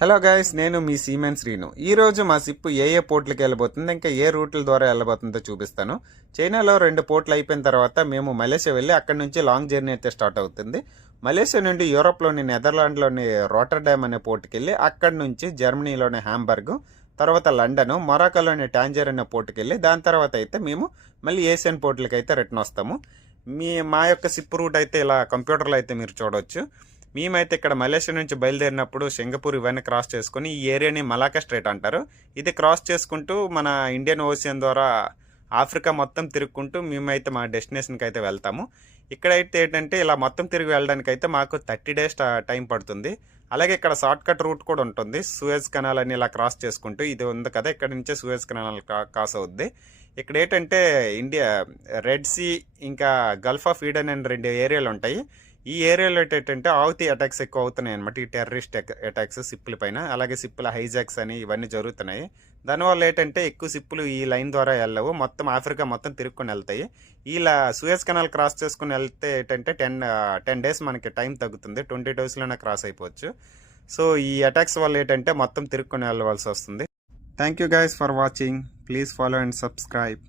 Hello guys, నేను మీ siemens Srinu. ఈరోజు మా షిప్ ఏ పోర్ట్లకి వెళ్ళబోతుంది, ఇంకా ఏ రూట్ల ద్వారా వెళ్ళబోతుందో చూపిస్తాను. చైనాలో 2 పోర్ట్లు అయిపోయిన తర్వాత మేము మలేషియా వెళ్ళి అక్కడ నుంచి లాంగ్ జర్నీ అయితే స్టార్ట్ అవుతుంది. మలేషియా నుండి యూరోప్లోని నెదర్లాండ్లోని రోటర్డామ్ అనే పోర్ట్కి వెళ్ళి అక్కడి నుంచి జర్మనీలోని హ్యాంబర్గ్, తర్వాత లండన్, మొరాకోలోని టాంజర్ అనే పోర్ట్కి వెళ్ళి దాని తర్వాత అయితే మేము మళ్ళీ ఏషియన్ పోర్ట్లకి అయితే రిటర్న్ వస్తాము. మా యొక్క షిప్ రూట్ అయితే ఇలా కంప్యూటర్లో అయితే మీరు చూడవచ్చు. మేమైతే ఇక్కడ మలేషియా నుంచి బయలుదేరినప్పుడు సింగపూర్ ఇవన్నీ క్రాస్ చేసుకుని ఈ ఏరియాని మలాకా స్ట్రైట్ అంటారు. ఇది క్రాస్ చేసుకుంటూ మన ఇండియన్ ఓషియన్ ద్వారా ఆఫ్రికా మొత్తం తిరుగుకుంటూ మేమైతే మా డెస్టినేషన్కి అయితే వెళ్తాము. ఇక్కడైతే ఏంటంటే ఇలా మొత్తం తిరిగి వెళ్ళడానికి అయితే మాకు 30 డేస్ టైం పడుతుంది. అలాగే ఇక్కడ షార్ట్ కట్ రూట్ కూడా ఉంటుంది. సూయజ్ కెనాల్ అని ఇలా క్రాస్ చేసుకుంటూ ఇది ఉంది కదా, ఇక్కడ నుంచే సూయజ్ కెనాల్ క్రాస్ అవుద్ది. ఇక్కడ ఏంటంటే ఇండియా రెడ్ సీ ఇంకా గల్ఫ్ ఆఫ్ ఈడెన్ అని 2 ఏరియాలు ఉంటాయి. ఈ ఏరియాలో ఏంటంటే ఆవుతి అటాక్స్ ఎక్కువ అవుతున్నాయి అనమాట. ఈ టెర్రరిస్ట్ అటాక్స్ సిప్పుల పైన, అలాగే సిప్పుల హైజాక్స్ అని ఇవన్నీ జరుగుతున్నాయి. దానివల్ల ఏంటంటే ఎక్కువ సిప్పులు ఈ లైన్ ద్వారా వెళ్ళవు, మొత్తం ఆఫ్రికా మొత్తం తిరుక్కొని వెళ్తాయి. ఇలా సూయజ్ కెనాల్ క్రాస్ చేసుకుని వెళ్తే ఏంటంటే 10 డేస్ మనకి టైం తగ్గుతుంది. 20 డేస్లోనే క్రాస్ అయిపోవచ్చు. సో ఈ అటాక్స్ వల్ల ఏంటంటే మొత్తం తిరుక్కొని వెళ్ళవలసి వస్తుంది. Thank you guys for watching. Please follow and subscribe.